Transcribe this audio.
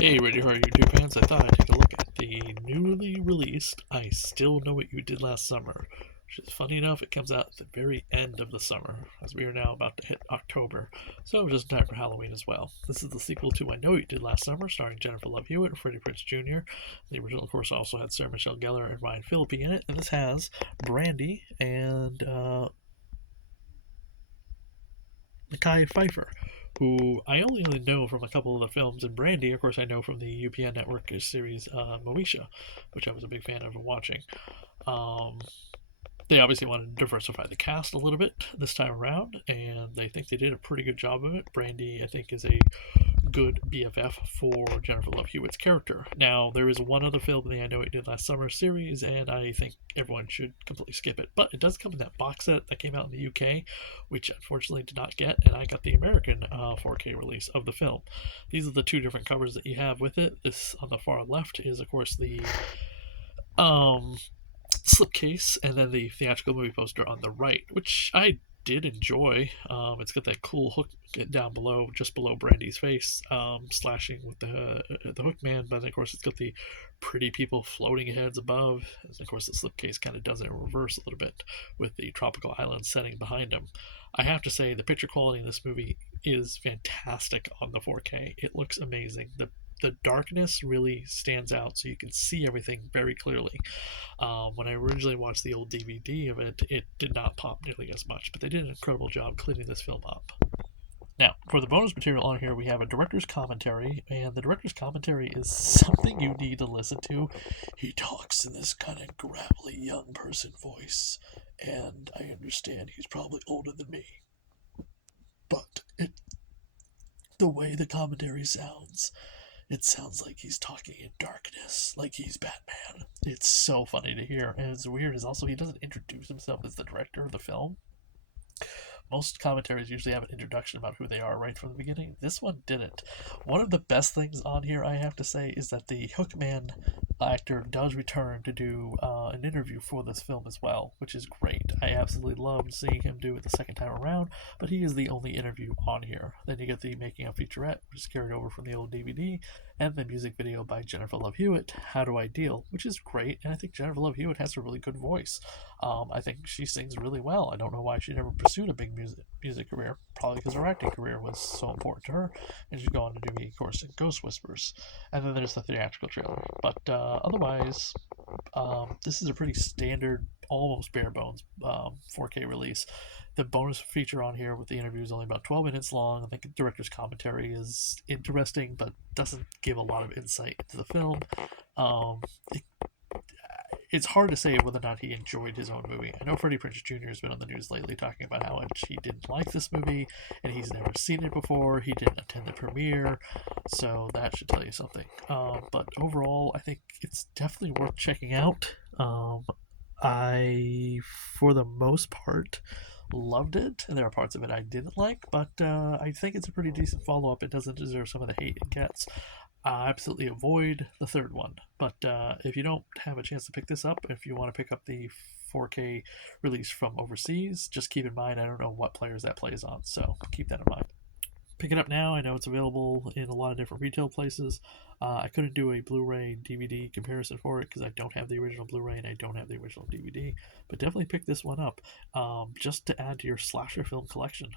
Hey, Ready Horror YouTube fans, I thought I'd take a look at the newly released I Still Know What You Did Last Summer, which is funny enough, it comes out at the very end of the summer, as we are now about to hit October, so just in time for Halloween as well. This is the sequel to I Know What You Did Last Summer, starring Jennifer Love Hewitt and Freddie Prinze Jr. The original, of course, also had Sarah Michelle Gellar and Ryan Phillippe in it, and this has Brandy and Mekhi Phifer, who I only really know from a couple of the films, and Brandy, of course, I know from the UPN network series Moesha, which I was a big fan of watching. Um, they obviously wanted to diversify the cast a little bit this time around, and they think they did a pretty good job of it. Brandy, I think, is a good BFF for Jennifer Love Hewitt's character. Now, there is one other film in the I Know It Did Last Summer series, and I think everyone should completely skip it. But it does come in that box set that came out in the UK, which unfortunately did not get, and I got the American 4K release of the film. These are the two different covers that you have with it. This on the far left is, of course, the um, slipcase, and then the theatrical movie poster on the right, which I did enjoy. It's got that cool hook down below, just below Brandy's face, slashing with the hook man. But of course, it's got the pretty people floating heads above. And of course, the slipcase kind of does it in reverse a little bit with the tropical island setting behind him. I have to say, the picture quality in this movie is fantastic on the 4K. It looks amazing. The darkness really stands out, so you can see everything very clearly. When I originally watched the old DVD of it, it did not pop nearly as much, but they did an incredible job cleaning this film up. Now, for the bonus material on here, we have a director's commentary, and the director's commentary is something you need to listen to. He talks in this kind of gravelly young person voice, and I understand he's probably older than me, but the way the commentary sounds, it sounds like he's talking in darkness, like he's Batman. It's so funny to hear, and it's weird is also he doesn't introduce himself as the director of the film. Most commentaries usually have an introduction about who they are right from the beginning. This one didn't. One of the best things on here, I have to say, is that the Hookman actor does return to do an interview for this film as well, which is great. I absolutely loved seeing him do it the second time around, but he is the only interview on here. Then you get the making of featurette, which is carried over from the old DVD, and the music video by Jennifer Love Hewitt, How Do I Deal, which is great, and I think Jennifer Love Hewitt has a really good voice. I think she sings really well. I don't know why she never pursued a big music career. Probably because her acting career was so important to her, and she's gone to do, of course, in Ghost Whispers. And then there's the theatrical trailer. But otherwise, this is a pretty standard, almost bare bones 4K release. The bonus feature on here with the interview is only about 12 minutes long. I think the director's commentary is interesting, but doesn't give a lot of insight into the film. Um, it it's hard to say whether or not he enjoyed his own movie. I know Freddie Prinze Jr. has been on the news lately talking about how much he didn't like this movie, and he's never seen it before. He didn't attend the premiere, so that should tell you something. But overall, I think it's definitely worth checking out. I, for the most part, loved it, and there are parts of it I didn't like, but I think it's a pretty decent follow up. It doesn't deserve some of the hate it gets. Absolutely avoid the third one. But if you don't have a chance to pick this up, if you want to pick up the 4K release from overseas, just keep in mind I don't know what players that plays on, so keep that in mind. Pick it up now. I know it's available in a lot of different retail places. I couldn't do a Blu-ray DVD comparison for it because I don't have the original Blu-ray and I don't have the original DVD, but definitely pick this one up just to add to your slasher film collection.